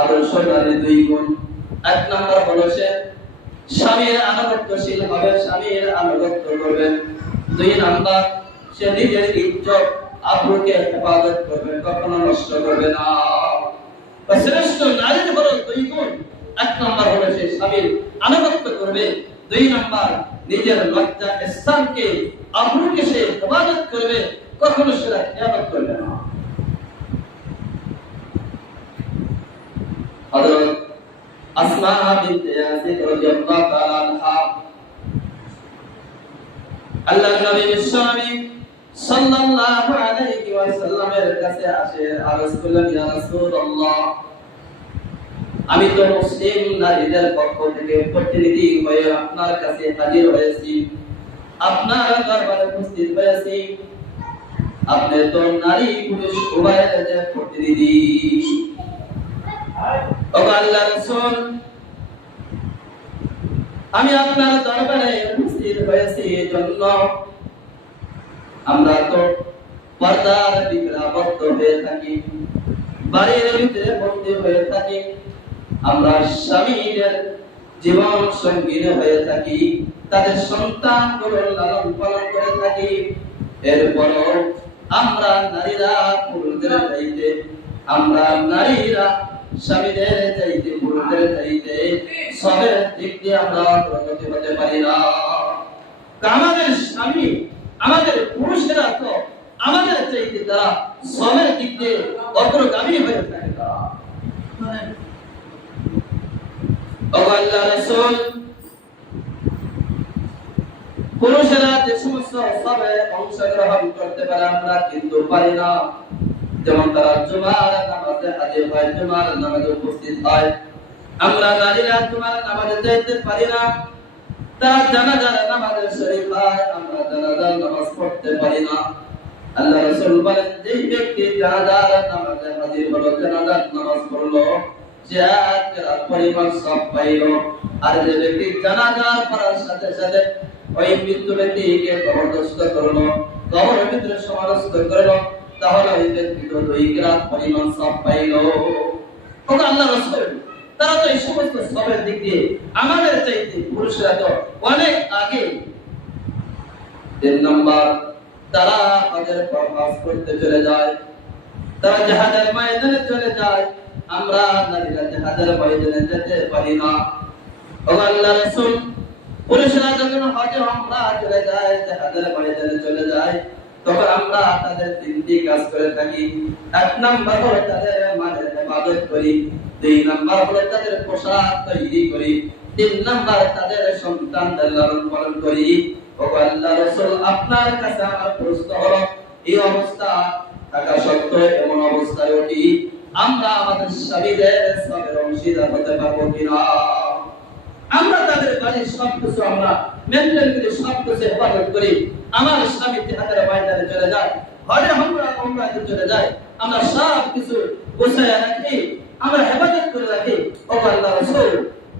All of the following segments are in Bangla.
আদর্শ নারীর দুই গুণ। এক নাম্বার হলো সে স্বামীর আনুগত্যশীল হবে, স্বামীর আনুগত্য করবে। দুই নাম্বার সে নিজের ইজ্জত আবরুকে হেফাজত করবে, কখনো নষ্ট করবে না। শ্রেষ্ঠ নারীর হলো দুই গুণ। এক নাম্বার হলো সে স্বামীর আনুগত্য করবে, দুই নাম্বার নিজের লজ্জা স্থানকে আবরুকে সে হেফাজত করবে, কখনো সেটা খেয়ানত করবে না। হযরত আসমা বিনতে ইয়াসির রাদিয়াল্লাহু তাআলা আনহা আল্লাহর নবী বিশ্বনবী সাল্লাল্লাহু আলাইহি ওয়াসাল্লামের কাছে আসে, আরজ করলেন, ইয়া রাসূলুল্লাহ, আমি তো মুসলিম নারীদের পক্ষ থেকে প্রতিনিধি হয়ে আপনার কাছে হাজির হয়েছি, আপনার দরবারে উপস্থিত হয়েছি। আপনি তো নারী পুরুষ উভয়ের প্রতিনিধি। ও আল্লাহর রাসূল, আমি আপনার দরবারে উপস্থিত হয়েছি এজন্য আমরা তো পর্দার ভিতরে আবদ্ধ হয়ে থাকি, বাড়ির ভিতরে বন্দী হয়ে থাকি, আমরা স্বামীদের জীবন সঙ্গী হয়ে থাকি, তাদের সন্তানগুলো লালন পালন করে থাকি। এরপরও আমরা নারীরা পুরুষদের চাইতে, আমরা নারীরা স্বামীদের চাইতে, পুরুষদের চাইতে সবের দিক দিয়ে আমরা অগ্রগতি হতে পারি না। আমাদের স্বামী, আমাদের পুরুষেরা তো আমাদের চাইতে তারা সবের দিক দিয়ে অগ্রগামী হয়ে থাকে। আল্লাহর রাসূল, পুরুষেরা যে সমস্ত সবে অংশগ্রহণ করতে পারে আমরা কিন্তু পারি না। যেমন তারা জুমার নামাজে হাজির হয়, জুমার নামাজে উপস্থিত হয়, আমরা নারীরা জুমার নামাজে যাইতে পারি না। তারা জানাজার নামাজে শরীক হয়, আমরা জানাজার নামাজ পড়তে পারি না। আল্লাহ রাসূল বলেন, যে ব্যক্তি জানাজার নামাজে হাজির হলো, জানাজার নামাজ পড়লো, সে আখিরাত পরিমাণ সব পাইলো। আর যে ব্যক্তি জানাজার পড়ার সাথে সাথে ওই মৃত্যু ব্যক্তিকে কবরস্থ করলো, কবরের ভিতরে সমারোহ করলো, তাহলে ওই ব্যক্তি তো দুই কিরাত পরিমাণ সব পাইলো। ও আল্লাহর রাসূল, তারা তো এই সমস্ত সবের দিক দিয়ে আমাদের চাইতে পুরুষরা তো অনেক আগে। তিন নাম্বার, তারা হজের প্রভাস করতে চলে যায়, তারা জিহাদের ময়দানে চলে যায়, আমরা নারীরা জিহাদের ময়দানে যেতে পারি না। ও আল্লাহর রাসূল, পুরুষরা যখন হজে উমরা চলে যায়, জিহাদের ময়দানে চলে যায়, তখন আমরা তাদের তিনটি কাজ করে থাকি। এক নাম্বার হলো তাদের মালের হেফাজত করি, দুই নাম্বার হলো তাদের পোশাক তৈরি করি, তিন নাম্বার তাদের সন্তানদের লালন পালন করি। ও আল্লাহর রাসূল, আপনার কাছে আমার প্রশ্ন হলো, এই অবস্থা থাকা সত্ত্বেও এমন অবস্থায় কি আমরা আমাদের স্বামীদের সবের অংশীদার হতে পারবো কিনা? আমরা তাদের বাড়ির সবকিছু আমরা মেনটেন করে সবকিছু হেফাজত করি, আমার স্বামী জিহাদের ময়দানে চলে যায়, ঘরে উমরাতে চলে যায়, আমরা সব কিছু গোছায় রাখি, আমরা হেফাজত করে রাখি। ও আল্লাহর রাসূল,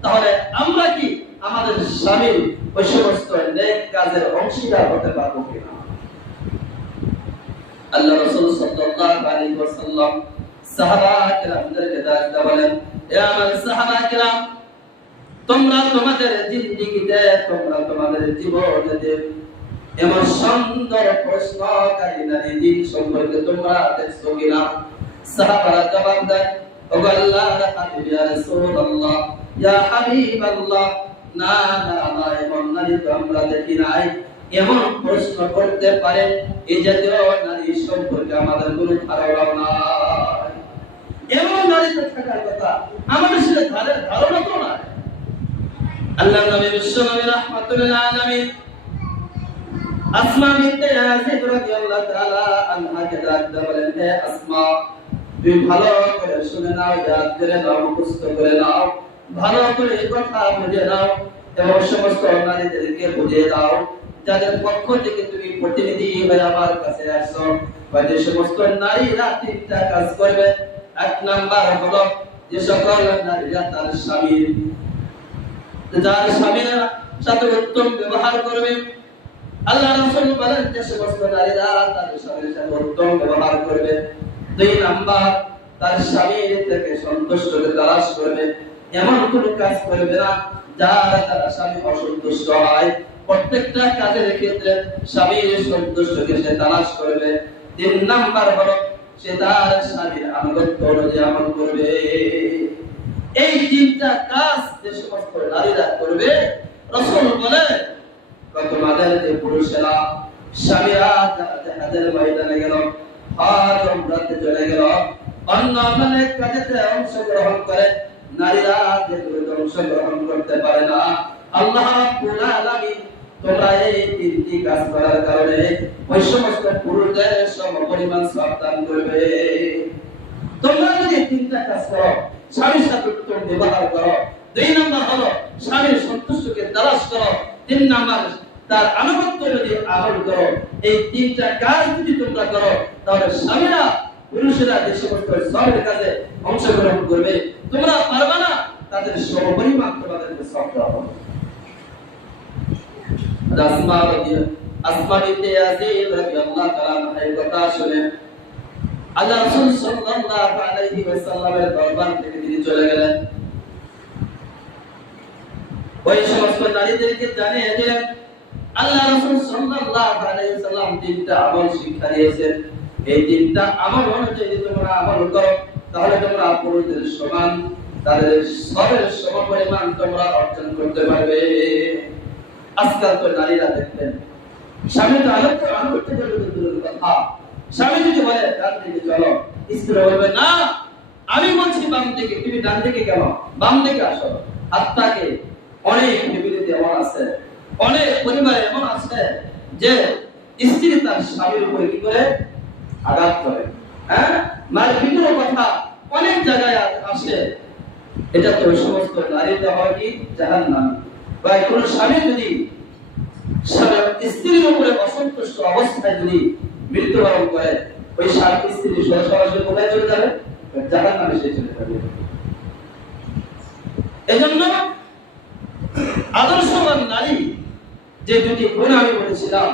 তাহলে আমরা কি আমাদের স্বামীর ওই সমস্ত নেক কাজের অংশীদার হতে পারবো কিনা? আল্লাহ রাসূল সাল্লাল্লাহু আলাইহি ওয়াসাল্লাম সাহাবা কিরামদেরকে ডাকতে বলেন, হে আমার সাহাবা কিরাম, তোমরা তোমাদের জিন্দেগিতে, তোমরা তোমাদের জীবনে এমন সুন্দর প্রশ্নকারী নারী দিন সম্পর্কে তোমরা দেখছো কিনা? সাহাবারা জবাব দেয়, ও আল্লাহর হাবিব, ইয়া রাসূলুল্লাহ, ইয়া হাবিবাল্লাহ, না না না, এমন নারী তো আমরা দেখি নাই। এমন প্রশ্ন করতে পারে এই জাতীয় নারী সম্পর্কে আমাদের কোনো ধারণা নাই। এমন নারী তো থাকার কথা আমাদের সাথে ধারণা তো নাই। আল্লাহর নবী বিশ্বনবী রাহমাতুল আলামিন আসমা বিনতে ইয়াসির রাদিয়াল্লাহু তাআলা আনহাকে ডাকতে বলেন, হে আসমা, তুমি ভালো করে শুনে নাও, ইয়াদ করে নাও, মুখস্থ করে নাও, ভালো করে এই কথা বুঝে নাও এবং সমস্ত নারীদেরকে বুঝিয়ে দাও যাদের পক্ষ থেকে তুমি প্রতিনিধি হয়ে আমার কাছে আসছো। যে সমস্ত নারীরা তিনটা কাজ করবে। এক নাম্বার হলো যে সকল নারীরা তার স্বামীর, যার স্বামীর সাথে উত্তম ব্যবহার করবে। আল্লাহ রাসূল বলেন, যে সমস্ত নারীরা তাদের স্বামীর সাথে উত্তম ব্যবহার করবে। দুই নাম্বার, তার স্বামীর থেকে সন্তুষ্টকে তালাশ করবে, এমন কোন কাজ করবে না যার দ্বারা স্বামী অসন্তুষ্ট হয়। প্রত্যেকটা কাজের ক্ষেত্রে স্বামীর সন্তুষ্টকে সে তালাশ করবে। 3 নাম্বার হলো সে তার স্বামীর আনুগত্য অনুযায়ী আমল করবে। এই 3টা কাজ যে সমস্ত নারীরা করবে, রাসূল বলে তোমাদের যে পুরুষেরা স্বামীরা জিহাদের ময়দানে গেল, হজ উমরাতে চলে গেল, অন্য অনেক কাজেতে অংশগ্রহণ করে, নারীরা যেগুলোতে অংশগ্রহণ করতে পারে না, আল্লাহ রাব্বুল আলামিন তোমরা এই 3টি কাজ করার কারণে ওই সমস্ত পুরুষদের সমপরিমাণ সওয়াব দান করবে। তোমরা যদি 3টা কাজ করো, স্বামীর সাথে উত্তম ব্যবহার করো, 2 নাম্বার হলো স্বামীর সন্তুষ্টকে তালাশ করো, 3 নাম্বার তার আনুগত্য যদি আমল করো, এই 3টা কাজ যদি তোমরা করো, তাহলে স্বামীরা পুরুষেরা যে সমস্ত সওয়াবের কাজে অংশগ্রহণ করবে, তোমরা পারবে না তাদের সমপরিমাণ তোমাদেরকে সওয়াব দেওয়া হবে। আসমা বিনতে ইয়াজিদ রাদিয়াল্লাহু তাআলা আনহার কথা শুনে আল্লাহ রাসূল সাল্লাল্লাহু আলাইহি ওয়াসাল্লামের দরবার থেকে তিনি চলে গেলেন। ওই সমস্ত নারীদেরকে জানিয়ে দিলেন আল্লাহ রাসূল সাল্লাল্লাহু আলাইহি ওয়াসাল্লাম 3টা আমল শিক্ষা দিয়েছেন। এই 3টা আমল অনুযায়ী তোমরা আমল করো, তাহলে তোমরা পুরুষদের সমান তাদের সবের সমপরিমাণ তোমরা অর্জন করতে পারবে। আজকাল তো নারীরা দেখবেন স্বামী তো আনুগত্য করবে তো দূরের কথা, স্বামী যদি বলে ডান দিকে চলো, স্ত্রী বলবে না আমি বলছি বাম দিকে, তুমি ডান দিকে কেন, বাম দিকে আসো। আত্মাকে অনেক বিবৃতি এমন আছে, অনেক পরিবারে এমন আছে যে স্ত্রী তার স্বামীর উপরে কি করে আঘাত করে, হ্যাঁ, মায়ের বিভিন্ন কথা অনেক জায়গায় আসে। এটা তো সমস্ত নারীদের হয় কি জাহান্নাম। বা কোন স্বামী যদি স্ত্রীর উপরে অসন্তুষ্ট অবস্থায় যদি মৃত্যুবরণ করে, ওই স্বামী স্ত্রী সরাসরি কোথায় চলে যাবে? জাহান্নামে সে চলে যাবে। এজন্য আদর্শবান নারী যে দুটি গুণ আমি বলেছিলাম,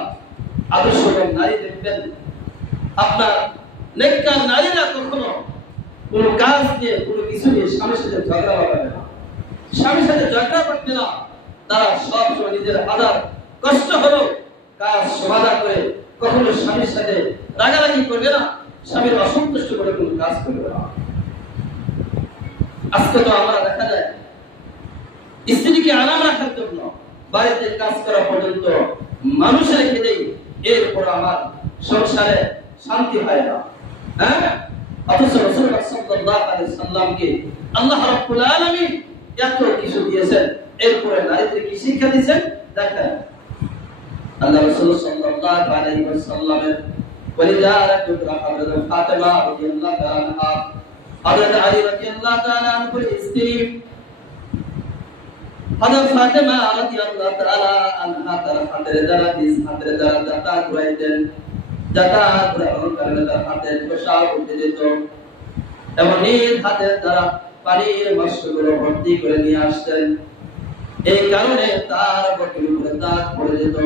আদর্শবান নারী দেখবেন আপনার নেককার নারীরা কখনো কোন কাজ নিয়ে কোনো কিছু নিয়ে স্বামীর সাথে ঝগড়া লাগাবে না, স্বামীর সাথে ঝগড়া করবে না। তারা সব সময় নিজের আদার কষ্ট হলো কাজ সমাধান করে কখনো স্বামীর সাথে রাগারাগি করবে না, স্বামীর অসন্তুষ্ট করে কোনো কাজ করবে না। আজকে তো আমরা দেখা যায় স্ত্রীকে আরাম রাখার জন্য বাড়িতে কাজ করা পর্যন্ত মানুষ রেখে দেই, এরপর আমার সংসারে শান্তি হয় না, হ্যাঁ। অথচ রাসূলুল্লাহ সাল্লাল্লাহু আলাইহি সাল্লামকে আল্লাহ রাব্বুল আলামিন এত কিছু দিয়েছেন, এরপরে নারীদের কি শিক্ষা দিয়েছেন দেখেন। আল্লাহ রাসূল সাল্লাল্লাহু আলাইহি ওয়াসাল্লামের ওয়ালিদারা টুকরা হযরত ফাতেমা রাদিয়াল্লাহু তাআলা আনহা, হযরত আলী রাদিয়াল্লাহু তাআলা আনহুর স্ত্রী হযরত ফাতেমা রাদিয়াল্লাহু তাআলা আনহা তার হাতের দ্বারা নিজ হাতের দ্বারা যাতায়াত করাইতেন, যাতায়াত করার কারণে তার হাতে পেশাব উঠে যেত এবং নিজ হাতের দ্বারা পানির মশকগুলো ভর্তি করে নিয়ে আসতেন। এই কারণে তার বকের উপরে দাগ পড়ে যেত।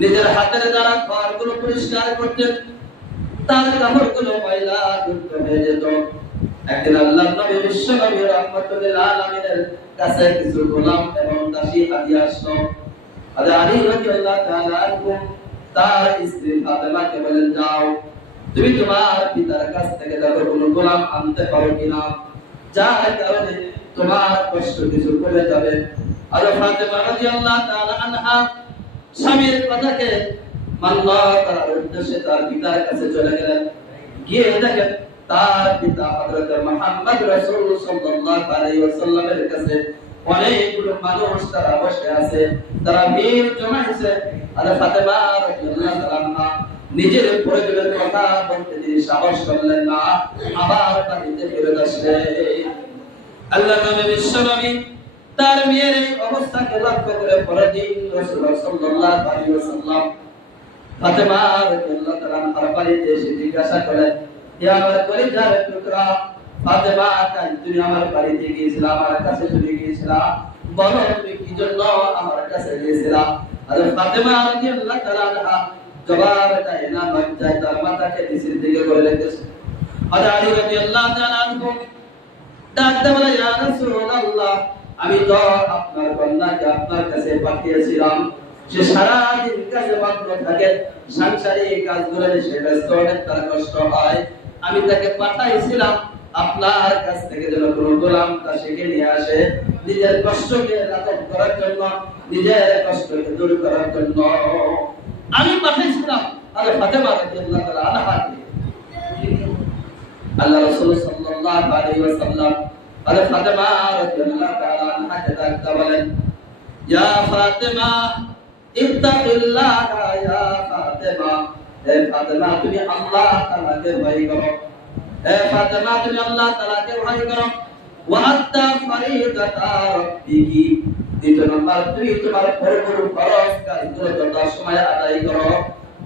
নিজের হাতের দ্বারা ঘরগুলো পরিষ্কার করতেন, তার কাপড়গুলো ময়লা যুক্ত হয়ে যেত। একদিন আল্লাহর নবী বিশ্ব নবী রাহমাতুল লিল আলামিনের কাছে কিছু গোলাম এবং দাসী হাদিয়া আসলো। আজ আলী রাদিয়াল্লাহু তাআলা আনহু তার স্ত্রী ফাতেমাকে বলেন, যাও তুমি তোমার পিতার কাছ থেকে দেখো কোনো গোলাম আনতে পারো কিনা, যার কারণে তোমার কষ্ট কিছু কমে যাবে। আর ফাতেমা রাদিয়াল্লাহু তাআলা আনহা স্বামীর কথাকে মানল, তার উদ্দেশ্যে তার পিতার কাছে চলে গেলেন। গিয়ে দেখেন তার পিতা হযরত মুহাম্মদ রাসূল সাল্লাল্লাহু আলাইহি ওয়াসাল্লামের কাছে অনেকগুলো মানুষ তারা বসে আছে, তারা ভিড় জমাইছে। আর ফাতেমা রাদিয়াল্লাহু তাআলা আনহা নিজের প্রয়োজনের কথা বলতে তিনি সাহস করলেন না, আবার বাড়িতে ফিরে আসলেন। আল্লাহর নবী বিশ্বনবী তার মেয়ের এই অবস্থাকে লক্ষ্য করে পরের দিন রাসূলুল্লাহ সাল্লাল্লাহু আলাইহি ওয়াসাল্লাম ফাতেমা রাদিয়াল্লাহু তাআলা আনহার বাড়িতে এসে জিজ্ঞাসা করলেন, হে আমার কলিজার টুকরা ফাতেমা, তুমি আমার বাড়িতে গিয়েছিলা, আমার কাছে চলে গিয়েছিলা, বলো তুমি কি জন্য আমার কাছে গিয়েছিলা? আর ফাতেমা রাদিয়াল্লাহু তাআলা আনহা জবাব দেয় না, লজ্জায় তার মাথাকে নিচের দিকে করে রেখেছে। হযরত আলী রাদিয়াল্লাহু তাআলা আনহু ডাকতে বলে, ইয়া রাসূলুল্লাহ, আমি তো আপনার কন্যাকে আপনার কাছে পাঠিয়েছিলাম, সে সারা দিন কাজে মগ্ন থাকে, সাংসারিক কাজগুলো সে ব্যস্ত, অনেক তার কষ্ট হয়। আমি তাকে পাঠাইছিলাম আপনার কাছ থেকে যেন কোনো গোলাম তা শিখে নিয়ে আসে, নিজের কষ্টকে লাঘব করার জন্য, নিজের কষ্টকে দূর করার জন্য আমি পাঠাইছিলাম। আর ফাতেমা রাদিয়াল্লাহু তাআলা আনহাকে আল্লাহ রাসূল সাল্লাল্লাহু আলাইহি ওয়াসাল্লাম আর ফাতেমা রাদিয়াল্লাহু তাআলা আনহাকে ডাকতে বলেন, ইয়া ফাতেমা ইত্তাকিল্লাহ, ইয়া ফাতেমা, হে ফাতেমা তুমি আল্লাহ তাআলাকে ভয় করো, হে ফাতেমা তুমি আল্লাহ তাআলাকে ভয় করো। ওয়া আত্তা ফরিদাতা রাব্বিকি, দ্বিতীয় নাম্বার তুমি তোমার ফরজ কাজগুলো যথাসময়ে আদায় করো।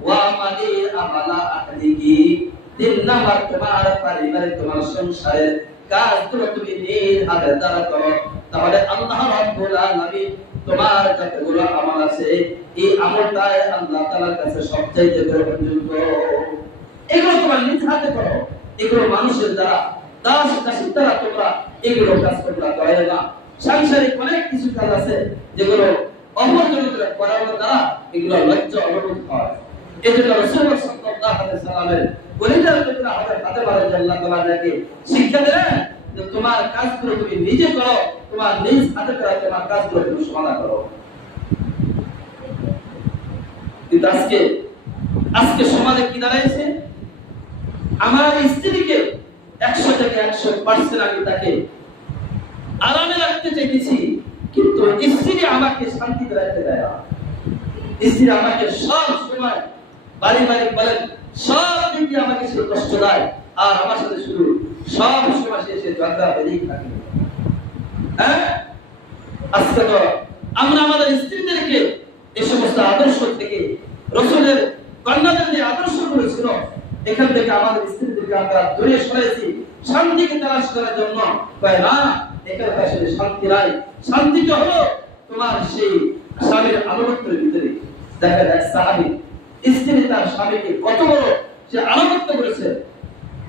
ওয়া মালি আমালা আহলিকি, তিন নাম্বার তোমার পরিবারের, তোমার সংসারের কাজগুলো তুমি নিজ হাতে দ্বারা করো। তাহলে আল্লাহ রাব্বুল আলামিন তোমার যতগুলো আমল আছে, এই আমলটাই আল্লাহ তাআলার কাছে সবচেয়ে গ্রহণযোগ্য। এগুলো তোমার নিজ হাতে করো, এগুলো মানুষের দ্বারা, দাস দাসীর দ্বারা তোমরা এগুলো কাজ তোমরা করে না। সাংসারিক অনেক কিছু কাজ আছে যেগুলো অপরজনের করার দ্বারা এগুলো লজ্জা অনুভূত হয়। এজন্য রাসূলুল্লাহ সাল্লাল্লাহু আলাইহি ওয়াসাল্লামের পরিবার থেকে হযরত ফাতেমা রাদিয়াল্লাহু তাআলাকে শিক্ষা দিলেন যে তোমার কাজগুলো তুমি নিজে করো, তোমার নিজ হাতে করা তোমার কাজগুলো তুমি সমাধা করো। কিন্তু আজকে সমাজে কি দাঁড়াইছে, আমার স্ত্রীকে 100 থেকে 100% আমি তাকে আরামে রাখতে চাইতেছি, কিন্তু স্ত্রী আমাকে শান্তিতে রাখতে দেয় না। স্ত্রী আমাকে সব সময় বাড়ি বলেন, সব দিকে আমাকে সে কষ্ট দেয়, আর আমার সাথে শুধু সব সময় সে ঝগড়া বেরিয়ে থাকে। হ্যাঁ, আজকে তো আমরা আমাদের স্ত্রীদেরকে এই সমস্ত আদর্শ থেকে, রাসূলের কন্যাদের যে আদর্শগুলো ছিল, এখান থেকে আমাদের স্ত্রীদেরকে আমরা দূরে সরাইছি শান্তিকে তালাশ করার জন্য। কয় না, এখানে আসলে শান্তি নাই, শান্তিটা হলো তোমার সেই স্বামীর আনুগত্যের ভিতরে। দেখেন এক সাহাবী স্ত্রী তার স্বামীকে কত বড় সে আনুগত্য করেছে।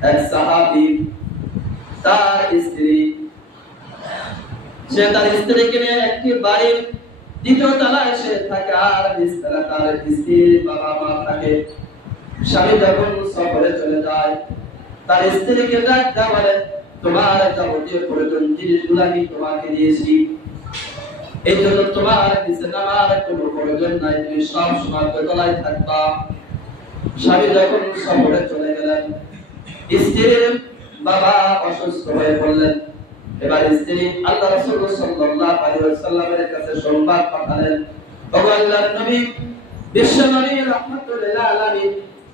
এক সাহাবী তার স্ত্রী, সে তার স্ত্রীকে নিয়ে একটি বাড়ির দ্বিতীয় তলায় সে থাকে, আর নিচতলা তার স্ত্রীর বাবা মা থাকে। স্বামী যখন সফরে চলে যায়, তার স্ত্রীকে ডাকতে বলে, তোমার যাবতীয় প্রয়োজন জিনিসগুলো আমি তোমাকে দিয়েছি, এই জন্য তোমার নিচে নামার কোনো প্রয়োজন নাই, তুমি সব সময় দোতলায় থাকবা। স্বামী যখন সফরে চলে গেলেন, স্ত্রীর বাবা অসুস্থ হয়ে পড়লেন। এবার স্ত্রী আল্লাহ রাসূল সাল্লাল্লাহু আলাইহি ওয়াসাল্লামের কাছে সংবাদ পাঠালেন, ওগো আল্লাহর নবী, বিশ্বনবী রাহমাতুল লিল আলামিন,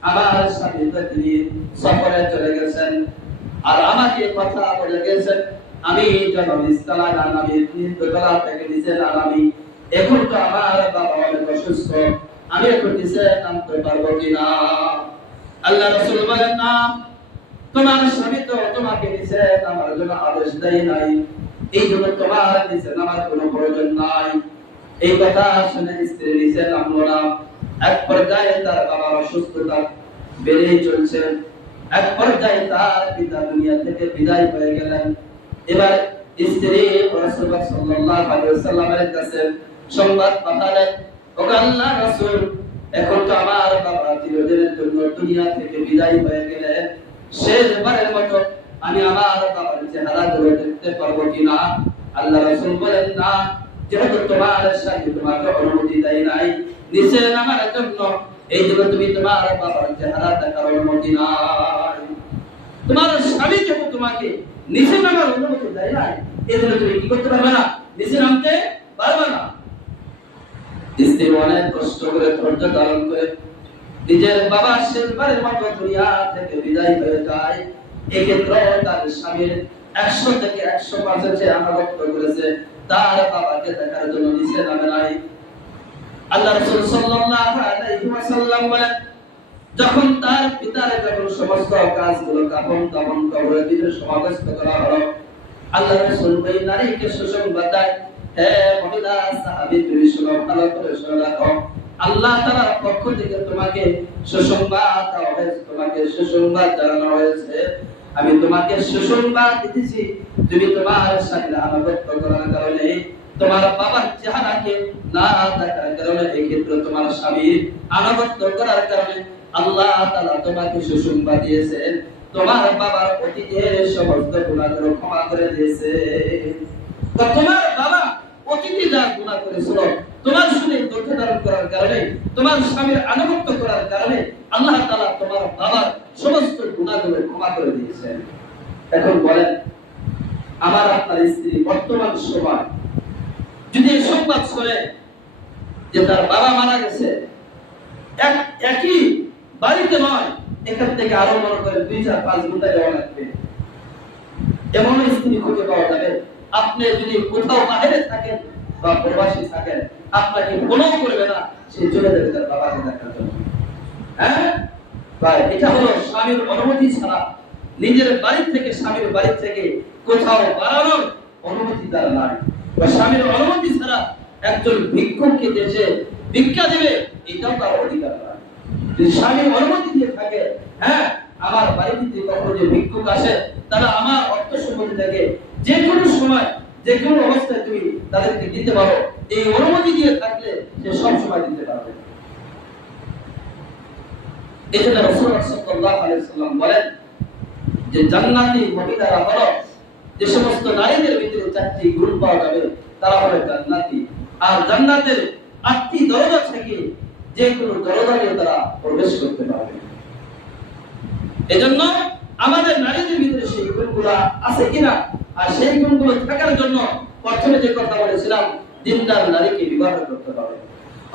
আমার স্বামী তিনি সফরে চলে গেছেন, আর আমাকে কথা বলে গেছেন আমি যেন নিচতলা না নামি, দোতলা থেকে নিচে না নামি। এখন তো আমার বাবা অনেক অসুস্থ, আমি এখন নিচে নামতে পারবো কিনা? আল্লাহ রাসূল বলেন, না, তোমার স্বামী তো তোমাকে নিচে নামার জন্য আদেশ দেয় নাই, এই জন্য তোমার নিচে নামার কোনো প্রয়োজন নাই। এই কথা শুনে স্ত্রী নিচে নামলো না। এক পর্যায়ে তার বাবার অসুস্থতা বেড়েই চলছে, এক পর্যায়ে তার পিতা দুনিয়া থেকে বিদায় হয়ে গেলেন। এবার স্ত্রী রাসূলুল্লাহ সাল্লাল্লাহু আলাইহি ওয়াসাল্লামের কাছে সংবাদ পাঠালেন, ওগো আল্লাহর রাসূল, এখন তো আমার বাবা চিরদিনের জন্য দুনিয়া থেকে বিদায় হয়ে গেলেন, শেষবারের মতো আমি আমার বাবার চেহারাগুলো দেখতে পারবো কিনা? আল্লাহ রাসূল বলেন, না, যেহেতু তোমার স্বামী তোমাকে অনুমতি দেয় নাই নিচে নামার জন্য, এই জন্য তুমি তোমার বাবার চেহারা দেখার অনুমতি নাই। তোমার স্বামী যেহেতু তোমাকে নিচে নামার অনুমতি দেয় নাই, এই জন্য তুমি কি করতে পারবে না? নিচে নামতে পারবে না। স্ত্রী অনেক কষ্ট করে ধৈর্য ধারণ করে নিজের বাবা শেষবারের মতো দুনিয়া থেকে বিদায় হয়ে যায়। এক্ষেত্রে তার স্বামীর 100 থেকে 100% সে আনুগত্য করেছে, তার বাবাকে দেখার জন্য নিচে নামে নাই। আল্লাহ রাসূল সাল্লাল্লাহু আলাইহি ওয়াসাল্লাম বলেন, যখন তার পিতার যখন সমস্ত কাজগুলো কাফন দাফন কবরের ভিতরে সমাবেশ করা হলো, আল্লাহ রাসূল ওই নারীকে সুসংবাদ দেয়, হে মহিলা সাহাবী, তুমি শুনো, ভালো করে শুনে রাখো, আল্লাহ তাআলার পক্ষ থেকে তোমাকে সুসংবাদ দেওয়া হয়েছে, তোমাকে সুসংবাদ জানানো হয়েছে, আমি তোমাকে সুসংবাদ দিতেছি, তুমি তোমার স্বামীর আনুগত্য করার কারণে, তোমার বাবার চেহারাকে না দেখার কারণে, এই ক্ষেত্রে তোমার স্বামীর আনুগত্য করার কারণে আল্লাহ তাআলা তোমাকে সুসংবাদ দিয়েছেন, তোমার বাবার অতীতের সমস্ত গুনাহগুলো ক্ষমা করে দিয়েছে। তো তোমার বাবা অতীতে যা গুনাহ করেছিল, তোমার শুনে ধৈর্য ধারণ করার কারণে, তোমার স্বামীর আনুগত্য করার কারণে আল্লাহ তাআলা তোমার বাবার সমস্ত গুনাহগুলো ক্ষমা করে দিয়েছেন। এখন বলেন, আমার আপনার স্ত্রী বর্তমান সময় যদি সংবাদ শুনে যে তার বাবা মারা গেছে, একই বাড়িতে নয়, এখান থেকে আরো মনে করেন 2-4-5 ঘন্টা যাওয়া লাগবে, এমন স্ত্রী খুঁজে পাওয়া যাবে। আপনি যদি কোথাও বাইরে থাকেন বা প্রবাসী থাকেন, আপনাকে ফোনও করবে না, সে চলে যাবে তার বাবাকে দেখার জন্য। হ্যাঁ ভাই, এটা হলো স্বামীর অনুমতি ছাড়া, নিজের বাড়ি থেকে, স্বামীর বাড়ি থেকে কোথাও বাড়ানোর অনুমতি তার নাই। বা স্বামীর অনুমতি ছাড়া একজন ভিক্ষুককে দেশে ভিক্ষা দেবে, এটাও তার অধিকার নয়। যদি স্বামীর অনুমতি দিয়ে থাকে, হ্যাঁ আমার বাড়িতে কখনো যে ভিক্ষুক আসে, তারা আমার অর্থ সম্পত্তি থেকে যে কোনো সময়, যে কোনো অবস্থায় তুমি তাদেরকে দিতে পারো, এই অনুমতি দিয়ে থাকলে সে সব সময় দিতে পারবে। এজন্য রাসূলুল্লাহ সাল্লাল্লাহু আলাইহি ওয়াসাল্লাম বলেন যে জান্নাতি মহিলারা হলো, যে সমস্ত নারীদের ভিতরে 4টি গুণ পাওয়া যাবে তারা হলো জান্নাতি। আর জান্নাতের 8টি দরজা থেকে যে কোনো দরজা দিয়ে তারা প্রবেশ করতে পারবে। এজন্য আমাদের নারীদের ভিতরে সেই গুণগুলো আছে কিনা, আর সেই গুণগুলো থাকার জন্য প্রথমে যে কথা বলেছিলাম, দিনদার নারীকে বিবাহ করতে হবে।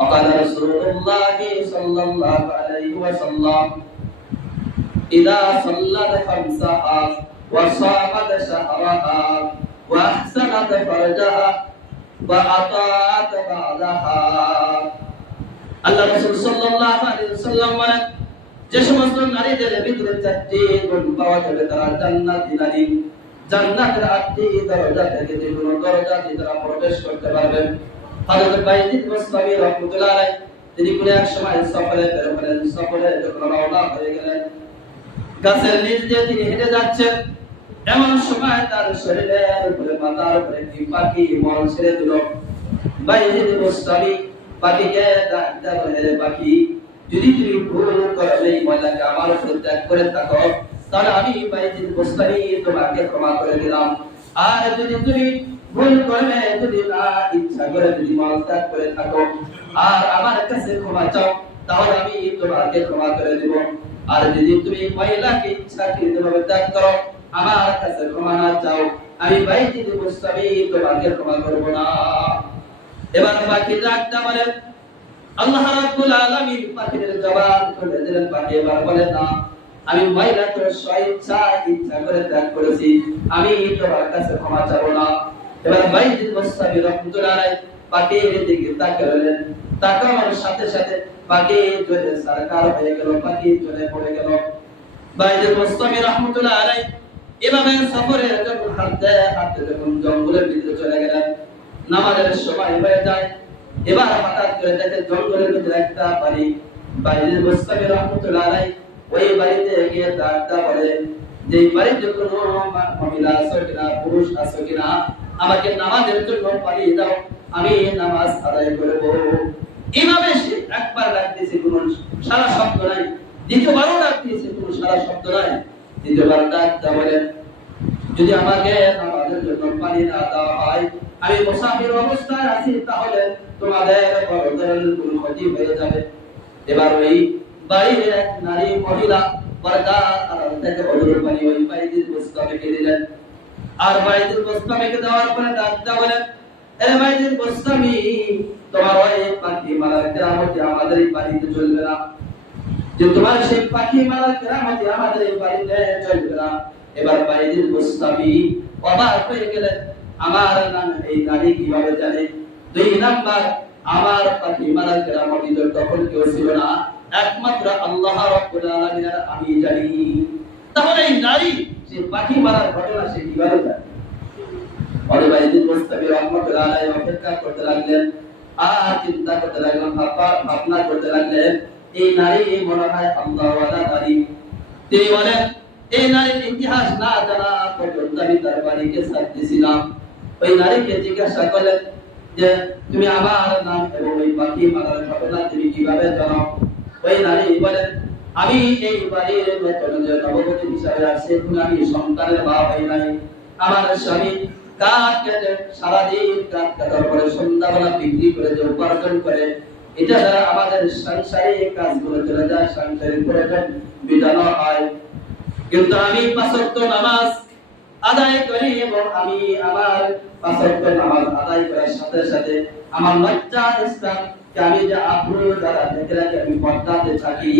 وقال رسول الله صلى الله عليه وسلم إذا صلت خمسها وصامت شهرها وأحسنت فرجها وأطاعت بعلها। আল্লাহ রাসূল সাল্লাল্লাহু আলাইহি ওয়াসাল্লাম বলেন, যে সমস্ত নারীদের ভিতরে 4টি গুণ পাওয়া যাবে তারা জান্নাতি নারী। জান্নাতের 8টি দরজা থেকে যে কোনো দরজা দিয়ে তারা প্রবেশ করতে পারবেন। হযরত বাইজিদ মুস্তামি রাহমাতুল্লাহ আলাইহি তিনি কোন এক সময় সফরে বের হলেন, সফরে যখন রওনা হয়ে গেলেন, গাছের নিচ দিয়ে তিনি হেঁটে যাচ্ছেন, এমন সময় তার শরীরের উপরে, মাথার উপরে একটি পাখি মল ছেড়ে দিল। বাইজিদ মুস্তামি পাখিকে ডাকতে বললেন, পাখি যদি তুমি ভুল করে এই ময়লাকে আমার উপর ত্যাগ করে থাকো, তাহলে আমি বাইজিদ মুস্তামি তোমাকে ক্ষমা করে দিলাম। আর যদি তুমি ভুল করে, যদি না ইচ্ছা করে যদি মল ত্যাগ করে থাকো আর আমার কাছে ক্ষমা চাও, তাহলে আমি তোমাকে ক্ষমা করে দেব। আর যদি তুমি ময়লাকে ইচ্ছাকৃতভাবে ত্যাগ করো, আমার কাছে ক্ষমা না চাও, আমি বাইজিদ মুস্তামি তোমাকে ক্ষমা করব না। এবার পাখি ডাকতে বলে, আল্লাহ রাব্বুল আলামিন পাখির জবান খুলে দিলেন। পাখি এবার বলে, না, আমি ময়লা তো ইচ্ছা করে ত্যাগ করেছি, আমি তোমার কাছে ক্ষমা চাবো না। এবার বাইজিদ মুস্তামি রাহমাতুল্লাহ আলাইহি পাখির দিকে তাকালেন, তাকানোর সাথে সাথে পাখি জলে সরকার হয়ে গেল, পাখি জলে পড়ে গেল। বাইজিদ মুস্তামি রাহমাতুল্লাহ আলাইহি এভাবে সফরে যখন হাঁটতে হাঁটতে যখন জঙ্গলের ভিতরে চলে গেলেন, নামাজের সময় হয়ে যায়। এবার হঠাৎ করে দেখে জঙ্গলের ভিতরে একটা বাড়ি। বাইজিদ মুস্তামি রাহমাতুল্লাহ আলাইহি ওই বাড়িতে গিয়ে ডাকতে বলে যে বাড়িতে কোনো মহিলা আছে কিনা, পুরুষ আছে কিনা, আমাকে নামাজের জন্য পাঠিয়ে দাও, আমি নামাজ আদায় করব। এইভাবে সে একবার ডাকতেছে, কোনো সারা শব্দ নাই। দ্বিতীয়বারও ডাকতেছে, কোনো সারা শব্দ নাই। দ্বিতীয়বার ডাকতে বলে, যদি আমাকে নামাজের জন্য পানি না দেওয়া হয়, আমি মুসাফির অবস্থায় আছি, তাহলে তোমাদের বড় ধরনের কোনো ক্ষতি হয়ে যাবে। এবার ওই বাইরে এক নারী মহিলা পর্দার আড়াল থেকে অজুর পানি ওই বাইজিদ মুস্তামিকে দিলেন। আর বাইজিদ মুস্তামিকে দেওয়ার পরে ডাকতে বলেন, এ বাইজিদ মুস্তামি, তোমার ওই পাখি মারার কেরামতি আমাদের এই বাড়িতে চলবে না। যে তোমার সেই পাখি মারার কেরামতি আমাদের এই বাড়িতে চলবে না। এবার বাইজিদ মুস্তামি অবাক হয়ে গেলেন, আমার নাম এই নারী কিভাবে জানে? 2 নাম্বার, আমার পাখি মারার কেরামতি তো তখন কেউ ছিল না, একমাত্র আল্লাহ রাব্বুল আলামিনের আমি জানি। তাহলে এই নারী যে পাখি মারার ঘটনা সে কিভাবে জানে? বাইজিদ মুস্তামি রাহমাতুল্লাহ আলাইহি অপেক্ষা করতে লাগলেন, আর চিন্তা করতে লাগলেন, ভাবনা করতে লাগলেন, এই নারী মনে হয় আল্লাহওয়ালা নারী। তিনি বলেন, এই নারীর ইতিহাস না জানা পর্যন্ত আমি তার বাড়িকে ছাড়তেছি না। ওই নারীকে জিজ্ঞাসা করলেন যে তুমি আমার নাম এবং ওই পাখি মারার ঘটনা তুমি কিভাবে জানো? ওই নারী বলেন, আমি এই বাড়ির নতুন যে নববধূ হিসাবে আসছি, এখন আমি সন্তানের মা হই নাই। আমার স্বামী কাঠ কেটে সারাদিন কাঠ কাটার পরে সন্ধ্যাবেলা বিক্রি করে যে উপার্জন করে, এটা দ্বারা আমাদের সাংসারিক কাজগুলো চলে যায়, সাংসারিক প্রয়োজন মেটানো হয়। কিন্তু আমি ৫ ওয়াক্ত নামাজ আদায় করি এবং আমি আমার ৫ ওয়াক্ত নামাজ আদায় করার সাথে সাথে আমার লজ্জা স্থান আমি যে আব্রু দ্বারা থেকে রাখি, আমি পর্দাতে থাকি,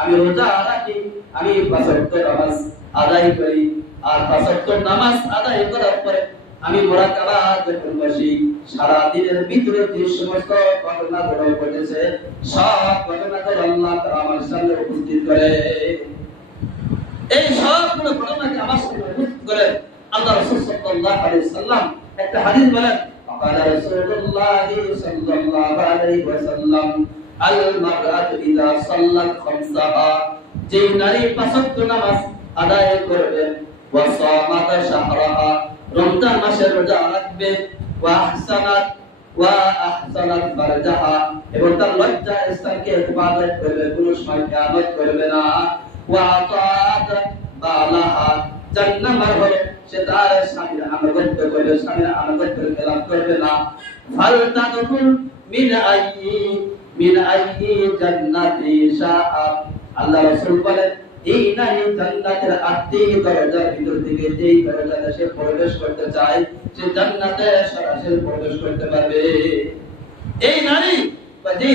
আমি রোজা রাখি, আমি ৫ ওয়াক্ত নামাজ আদায় করি। আর ৫ ওয়াক্ত নামাজ আদায় করার পরে আমি মুরাকাবা যখন বসি, সারা দিনের ভিতরে যে সমস্ত ঘটনাগুলো ঘটেছে সব ঘটনাগুলো আল্লাহ তাআলা আমার সামনে উপস্থিত করে। এই সবগুলো ঘটনাকে আমার সামনে উপস্থিত করে আল্লাহ রাসূল সাল্লাল্লাহু আলাইহি ওয়াসাল্লাম একটা হাদিস বলেন, আকালা রাসূলুল্লাহ সাল্লাল্লাহু আলাইহি ওয়াসাল্লাম আল মারআতু ইযা সাল্লাত খামসাহা, যে নারী ৫ ওয়াক্ত নামাজ আদায় করবে, ওয়া সামাত শাহরাহা, রমজান মাসে রোজা রাখবে, ওয়া আহসানাত ফারজাহা, এবং তার লজ্জা স্থানকে হেফাজত করবে, কোনো সময় খেয়ানত করবে না, ওয়া আতাত বালাহা, ৪ নাম্বার হলো সে তার স্বামীর আনুগত্য করবে, স্বামীর আনুগত্যের খেলাফ করবে না। ফালতাদখুল মিন আইয়ি জান্নাতি শাআত, আল্লাহ রাসূল বলেন এই নারী জান্নাতের ৮টি দরজার ভিতর থেকে যেই দরজাতে সে প্রবেশ করতে চায়, সে জান্নাতে সরাসরি প্রবেশ করতে পারবে। এই নারী বা যে